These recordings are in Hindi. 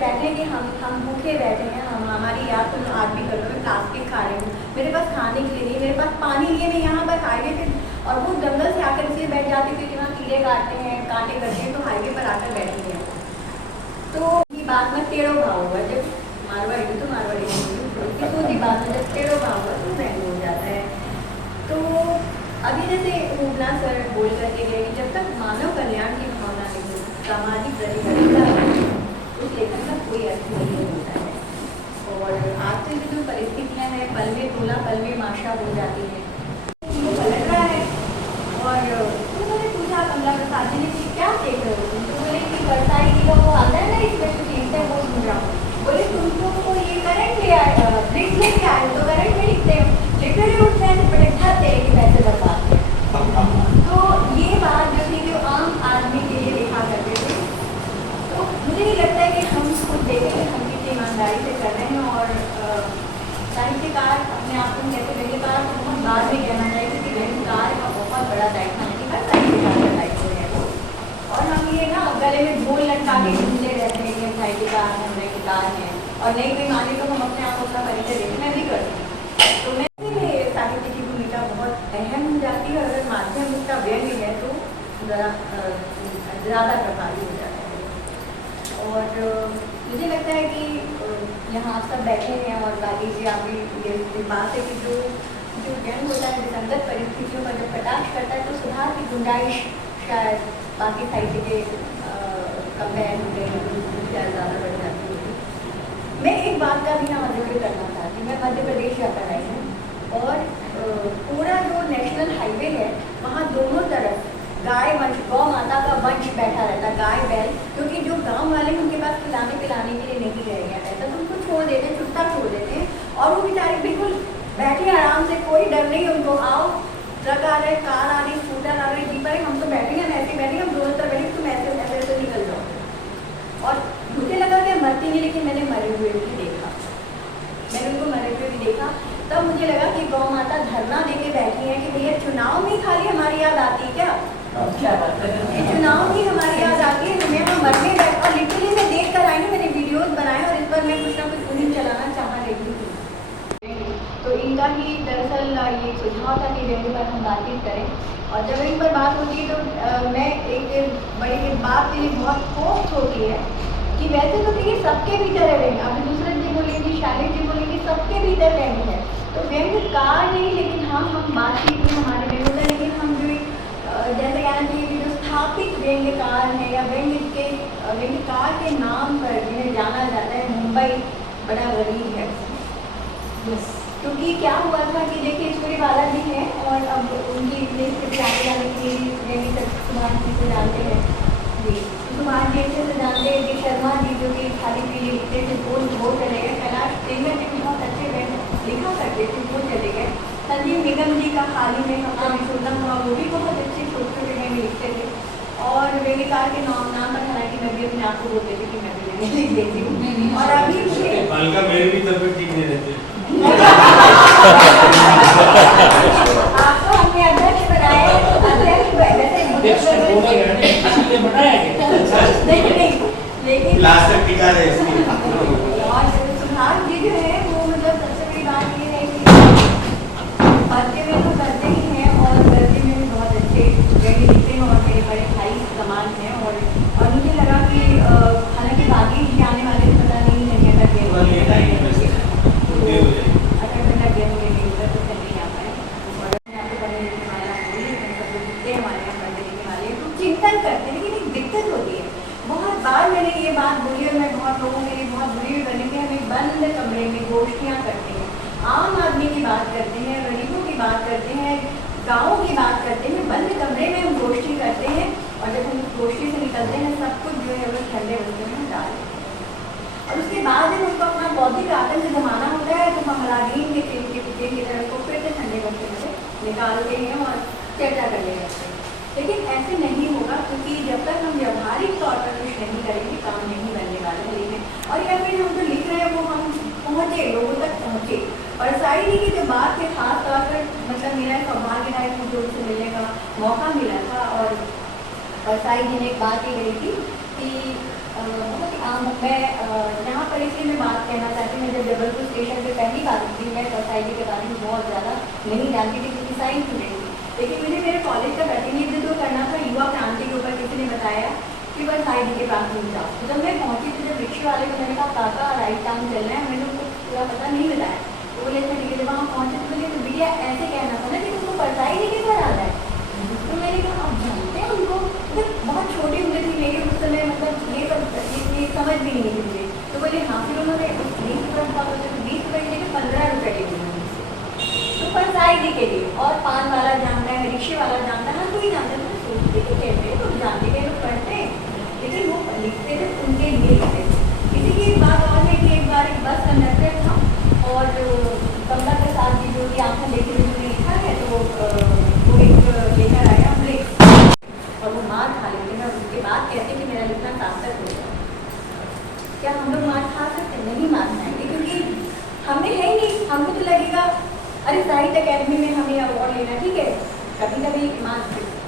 बैठे कि हम भूखे बैठे हैं, हम हमारी याद तो आज भी कर लो, मैं प्लास्टिक खा रही हूँ, मेरे पास खाने के लिए नहीं, मेरे पास पानी लिए मैं यहाँ पर हाईवे पे, और वो जंगल से आकर इसलिए बैठ जाती थी कि वहाँ कीड़े काटते हैं, कांटे करते हैं, तो हाईवे पर आकर बैठी है। तो ये बात में टेढ़ो भाव हुआ, जब मारवाड़ी तो मारवाड़ी सोची बात में जब टेढ़ो भाव हुआ तो महंग हो जाता है। तो अभी जैसे उगना सर बोल करके गए कि जब तक मानव कल्याण की भावना नहीं हो, सामाजिक प्रतिबद्धता उस लेखन का कोई अर्थ नहीं होता है। और आज तो जो परिस्थितियाँ हैं, पल में तोला पल में माशा हो जाती है, वो पलट रहा है। और उन्होंने पूछा कमला प्रसाद जी ने कि क्या देख रहे हो, तो बोले कि बरसाई की वो आता है ना इसमें कुछ लिखते हैं वो सुन रहा हूँ। बोले तुमको ये करंट ले आए, ब्रिक्स लेके आए तो करंट में लिखते हो, लिटरेरी उठते हैं तो पटकता तेरे के पैसे बर्बाद हैं। तो ये बात जो थी जो आम आदमी के लिए लिखा करते थे, तो मुझे नहीं लगता है कि हम खुद देखें कि हम कितनी ईमानदारी से कर रहे हैं। और साहित्यकार अपने आप को कहते व्यंग्यकार को बहुत बाद में कहना चाहिए, क्योंकि व्यंग्यकार का बहुत बड़ा दायित्व है कि हर साहित्यकार का दायित्व है वो। और हम ये ना गले में ढोल लटका के घूमते रहते हैं कि हम साहित्यकार हैं, हम व्यंग्यकार हैं, और नहीं कोई माने तो हम अपने आप उसका परिचय देते मैं भी करती हूँ। तो मैं साहित्य की भूमिका बहुत अहम हो जाती है, और अगर माध्यम उसका व्यंग्य है तो ज़्यादा प्रभावी हो जाता है। और मुझे लगता है कि यहाँ आप सब बैठे हैं और बाकी जी आप भी ये बात है कि जो व्यंग्य होता है विसंगत परिस्थितियों पर जब कटाक्ष करता है तो सुधार की गुंजाइश शायद बाकी साहित्य के कंपेयर में ज़्यादा बढ़ जाती है। मैं एक बात का भी यहाँ जिक्र करना चाहती हूँ। मैं मध्य प्रदेश जाकर आई हूँ, और पूरा जो नेशनल हाईवे है वहाँ दोनों तरफ गाय वंश, गौ माता का वंश बैठा रहता, गाय बैल, क्योंकि जो गांव वाले उनके पास खिलाने पिलाने के लिए नहीं रह गया रहता, तो उनको छोड़ देते हैं, छुट्टा छोड़ देते हैं, और वो बेचारे बिल्कुल बैठे आराम से, कोई डर नहीं उनको। आओ ट्रक आ रहे, कार आ रही, स्कूटर आ रही, जीप आ रही, हम तो बैठेंगे, हम ऐसे बैठेंगे, हम दोनों तरफ बैठेंगे, तुम ऐसे ऐसे निकल जाओ। और मुझे लगा कि मरती नहीं, लेकिन मैंने मरे हुए भी देखा, मैंने उनको मरे हुए भी देखा। तब मुझे लगा कि गौ माता धरना देके बैठी है कि भैया चुनाव में खाली हमारी याद आती है क्या? चुनाव की हमारी याद आती है, हमें वहाँ मरने बैठ। और लिटरली मैं देख कर आई हूँ, मैंने वीडियोज बनाए और इस पर मैं कुछ ना कुछ मुहिम चलाना चाह रही थी। तो इनका ही दरअसल ये सुझाव था कि व्यंग्य पर हम बातचीत करें। और जब इन पर बात होती है तो मैं एक बड़ी बात के लिए बहुत कोफ्त होती है कि वैसे तो ये सबके भीतर है व्यंग्य, अभी दूसरे जी बोलेंगे, शालिक जी बोलेंगे, सबके भीतर व्यंग्य है। तो व्यंग्यकार नहीं, लेकिन हम बातचीत में हमारे व्यंग्य होता है, लेकिन हम जो जैसे कहना चाहिए कि जो स्थापित व्यंग्यकार है या व्यंग्यकार के नाम पर जिन्हें जाना जाता है, मुंबई बड़ा गरीब है। क्योंकि क्या हुआ था कि देखिए सूर्यबाला जी हैं, और अब उनकी स्थिति आगे जाने के लिए व्यंग्य सुभाष जी को जानते हैं जी, सुभाष जी अच्छे से जानते हैं कि शर्मा जी जो कि खाली पीली लिखते थे वो चले गए, कैलाश खेर जी बहुत अच्छे व्यंग्य लिखा करते थे वो चले गए, संजीव निगम जी का हाल ही में हमको सुनना हुआ, वो भी बहुत अच्छे छोटे व्यंग्य लिखते थे। और व्यंग्यकार के नाम पर हालांकि मैं भी अपने आप को बोलती थी कि मैं भी व्यंग्य लिख देती हूँ। और अभी मेरी भी तबियत ठीक नहीं रहती। आपको हमने अध्यक्ष बनाया, अध्यक्ष लेकिन और सुभाष जी जो है वो मतलब सबसे बड़ी बात ये है कि पढ़ते में तो करते ही हैं, और करते में भी बहुत अच्छे व्यंग्य लिखते हैं, और मेरे बड़े भाई समान हैं। और मुझे लगा कि हालांकि बाकी आने वाले पता नहीं है अगर मेरा गेम में नहीं होगा तो नहीं आ पाए, और हमारे यहाँ पढ़ने लिखने वाले तो चिंतन करते हैं, लेकिन एक दिक्कत होती है। बहुत बार मैंने ये बात बोली, और मैं बहुत लोगों के लिए बहुत बुरी भी बनी कि हम एक बंद कमरे में गोष्ठियाँ करते हैं, आम आदमी की बात करते हैं, गरीबों की बात करते हैं, गाँव की बात करते हैं, बंद कमरे में हम गोष्ठी करते हैं, और जब हम गोष्ठी से निकलते हैं सब कुछ जो है वो ठंडे बंदे में डाल देते हैं। और उसके बाद जब उनको अपना बौद्धिक आतंक जमाना होता है तो हम अलादीन के तेल के पिते की तरह को फिर से ठंडे बंदे में से निकालते हैं और चर्चा करने लगते हैं। लेकिन ऐसे नहीं होगा, क्योंकि जब तक हम व्यवहारिक तौर पर कुछ नहीं करेंगे काम नहीं बनने वाले हैं। लेकिन और या फिर हम जो लिख रहे हैं वो हम पहुँचे, लोगों तक पहुँचे। और साई की जो बात है खास तौर पर मतलब मेरा सौभाग्य रहा है मुझे उनसे मिलने का मौका मिला था। और साई जी ने एक बात ये कही थी कि बहुत मैं यहाँ पर इसलिए मैं बात कहना चाहती हूँ, मैं जब जबलपुर स्टेशन पे पहली बार थी, मैं परसाई के बारे में बहुत ज़्यादा नहीं जानती थी क्योंकि साइंस स्टूडेंट थी, लेकिन मुझे मेरे कॉलेज का प्रतिनिधित्व करना था युवा क्रांति के ऊपर। किसी ने बताया कि परसाई के पास नहीं जाओ, तो जब मैं पहुँची तो जब रिक्शे वाले को मैंने कहा काका राइट टाउन चलना है, मैंने उनको पूरा पता नहीं बताया, तो बोले अच्छा ठीक है। जब वहाँ पहुँचे तो बोले तो भैया ऐसे कहना था ना कि तुमको परसाई के घर आ जाए, तो मैंने कहा आप जानते हैं उनको, बहुत छोटी उम्र थी मेरी उस समय, मतलब ये समझ भी नहीं थी मुझे। तो बोले हाँ, फिर उन्होंने 20 रुपये था, तो 20 रुपये के लिए 15 रुपये लिए उन्होंने, तो परसाई के लिए। और पान वाला जानता है, रिक्शे वाला जानता है, हर कोई जानता है। मैं सोचती थी कहते हैं तो जानते हैं लोग पढ़ते हैं, लेकिन वो लिखते थे उनके लिए लिखते थे। इसी की एक बात और है कि एक बार एक बस कंडक्टर था और कमला प्रसाद जी जो कि आंखें देखे हुए जो लिखा है, तो वो एक लेकर आया ब्रेक, और वो मार खा लेते हैं और उसके बाद कहते हैं कि मेरा लिखना सार्थक हो गया। क्या हम लोग मार खा सकते? नहीं मार खाएंगे, क्योंकि हमें है ही नहीं। हमको तो लगेगा अरे साहित्य अकेडमी में हमें अवार्ड लेना, ठीक है, कभी कभी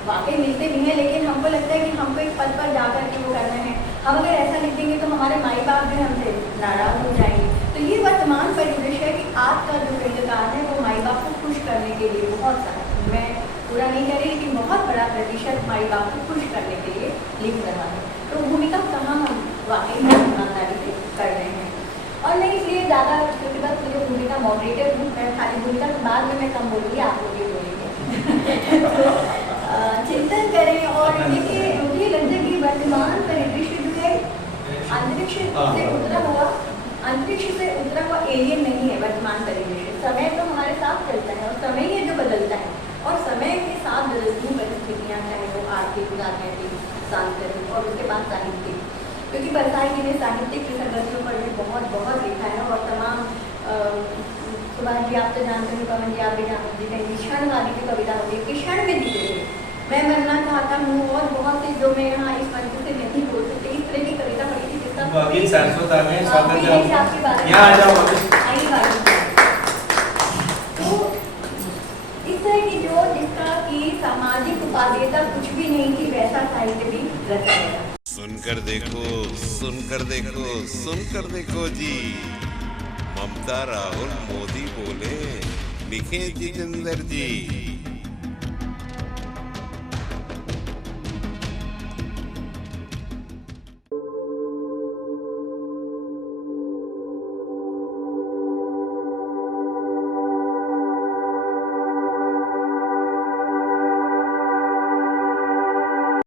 वाकई मिलते भी हैं, लेकिन हमको लगता है कि हमको एक पद पर जाकर के वो करना है। हम अगर ऐसा लिख देंगे तो हमारे माई बाप भी हमसे नाराज हो जाएंगे। तो ये वर्तमान परिदृश्य है कि आज का जो गीतकार है वो माई बाप को खुश करने के लिए बहुत सारा, मैं पूरा नहीं कह रही, लेकिन बहुत बड़ा प्रतिशत माई बाप को खुश करने के लिए लिख रहा है। तो भूमिका कहाँ हम वाकई में ईमानदारी से कर रहे हैं। और मैं इसलिए ज़्यादा, क्योंकि बस मुझे भूमिका मॉडरेटर हूँ, मैं खाली भूमिका के बाद में मैं कम बोलूँगी, आप लोग भी बोलेंगे। तो चिंतन करें और देखिए, मुझे लगता है कि वर्तमान परिदृश्य जो है अंतरिक्ष से उतरा हुआ एलियन नहीं है। वर्तमान परिदृश्य समय तो हमारे साथ चलता है और समय ही जो बदलता है, और समय के साथ बदलती हुई परिस्थितियाँ, चाहे वो आर्थिक, राजनीतिक, सांस्कृतिक और उसके बाद साहित्यिक, क्योंकि परसाई जी ने साहित्यिक की संगतियों पर भी बहुत लिखा है। और तमाम सुभाष जी आप तो जानते हैं, पवन जी आप भी जानते हैं, क्षणवादी की कविता होती है कि क्षण में जीते हुए मैं मरना चाहता हूँ, और बहुत सी जो मैं यहाँ इस मंच से नहीं बोल सकती, इस तरह की कविता पढ़ी थी जिसका तो इस तरह की जो जिसका कि सामाजिक उपादेयता कुछ भी नहीं थी, वैसा साहित्य भी रचा गया। सुनकर देखो, सुनकर देखो, सुनकर देखो जी, ममता राहुल मोदी बोले, लिखे जितेंद्र जी।